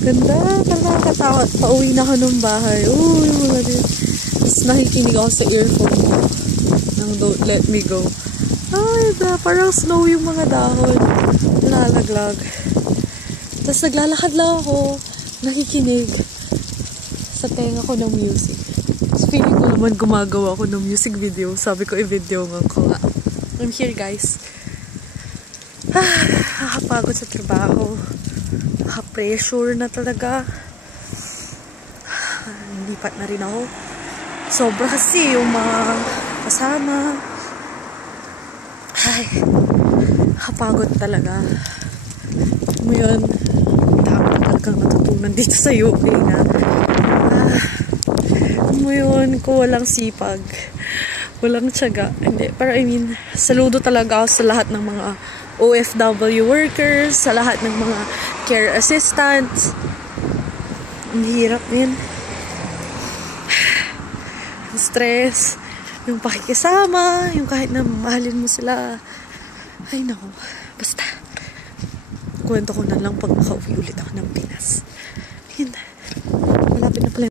Ganda, nakakatakot. Pauwi na ako ng bahay. Uy, mga din. Tapos nakikinig ako sa earphone ko ng Don't Let Me Go. Ay, parang snow yung mga dahon. Nalalaglag. Tapos naglalakad lang ako. Nakikinig sa tenga ko ng music. So, feeling ko naman gumagawa ako ng music video. Sabi ko, i-video ko nga. I'm here, guys. Nakapagod sa trabaho. Naka-pressure na talaga. Lipat na rin ako. Sobra kasi yung mga kasama. Ay, nakapagod talaga. Mo yun, dami talagang natutunan dito sa UK na mo yun, ko walang sipag, walang tiyaga. Hindi, pero I mean, saludo talaga ako sa lahat ng mga OFW workers, sa lahat ng mga care assistants. Ang hirap din. Ang stress, yung pakikisama, yung kahit na mahalin mo sila. Ay, naku. Basta, kwento ko na lang pag makauwi ulit ako ng Pinas.